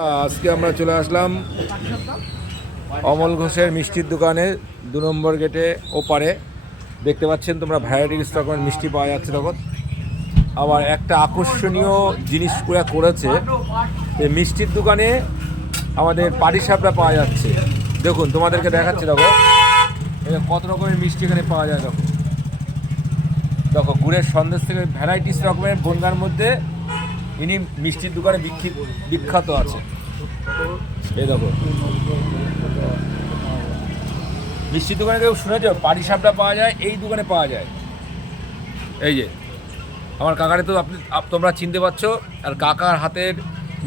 আজকে আমরা চলে আসলাম অমল ঘোষের মিষ্টির দোকানে, দু নম্বর গেটে ওপারে। দেখতে পাচ্ছেন তোমরা ভ্যারাইটি রকমের মিষ্টি পাওয়া যাচ্ছে তখন। আবার একটা আকর্ষণীয় জিনিস করে করেছে এই মিষ্টির দোকানে আমাদের পাটিসাপটা পাওয়া যাচ্ছে। দেখুন, তোমাদেরকে দেখাচ্ছি দেখো। এই কত রকমের মিষ্টি এখানে পাওয়া যায় দেখো। দেখো, গুড়ের সন্দেশ থেকে ভ্যারাইটিস রকমের বনগার মধ্যে ইনি মিষ্টির দোকানে বিখ্যাত বিখ্যাত আছে। এই দেখো। মিষ্টির দোকানে কেউ শুনেছ? পাটি সাপটা পাওয়া যায় এই দোকানে পাওয়া যায়। এই যে আমার কাকারে তো আপনি তোমরা চিনতে পারছ আর কাকার হাতের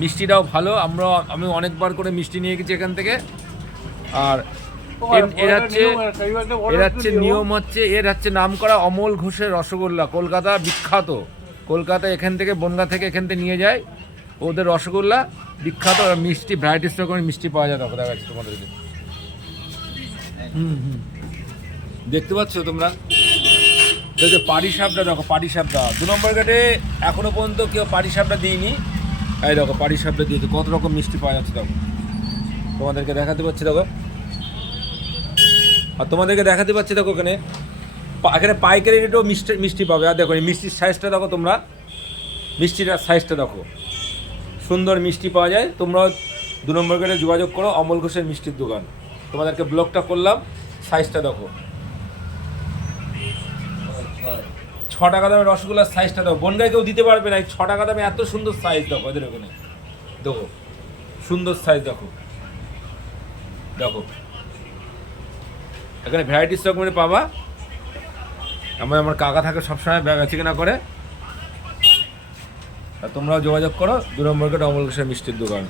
মিষ্টিটাও ভালো। আমরা আমি অনেকবার করে মিষ্টি নিয়ে গেছি এখান থেকে। আর এর হচ্ছে এর হচ্ছে নিয়ম। হচ্ছে এর হচ্ছে নাম করা অমল ঘোষের রসগোল্লা কলকাতা বিখ্যাত। কলকাতা এখান থেকে, বনগা থেকে এখান থেকে নিয়ে যায়। ওদের রসগোল্লা, বিখ্যাত আর মিষ্টি ভ্যারাইটিস রকমের মিষ্টি পাওয়া যায় দেখো দেখা যাচ্ছে তোমাদেরকে। হুম হুম। দেখতে পাচ্ছ তোমরা? যে পাটি সাপটা, দেখো পাটি সাপটা। দু নম্বর গেটে এখনও পর্যন্ত কেউ পাটি সাপটা দিইনি। এই দেখো, পাটি সাপটা দিয়েছে। কত রকম মিষ্টি পাওয়া যাচ্ছে, দেখো। তোমাদেরকে দেখাতে পাচ্ছি, দেখো। আর তোমাদেরকে দেখাতে পাচ্ছি, দেখো এখানে পা- এখানে পাইকারি রেটেও মিষ্টি মিষ্টি পাবে। আর দেখো, এই মিষ্টির সাইজটা দেখো তোমরা। মিষ্টির সাইজটা দেখো। সুন্দর মিষ্টি পাওয়া যায়। তোমরা দু নম্বর গেটে যোগাযোগ করো, অমল ঘোষের মিষ্টির দোকান। তোমাদেরকে ব্লগটা করলাম সাইজটা দেখো। ছ টাকা দামের রসগোল্লার সাইজটা দেখো। বনগায় কেউ দিতে পারবে না, এই ছ টাকা দামে এত সুন্দর সাইজ দেখো, এদের ওখানে। দেখো, সুন্দর সাইজ দেখো। দেখো। এখানে ভ্যারাইটিস রকমের পাবা। আমার আমার কাকা থাকে সবসময় বেগাছি কিনা করে। আর তোমরাও যোগাযোগ করো, দু নম্বর গেট অমল মিষ্টির দোকান।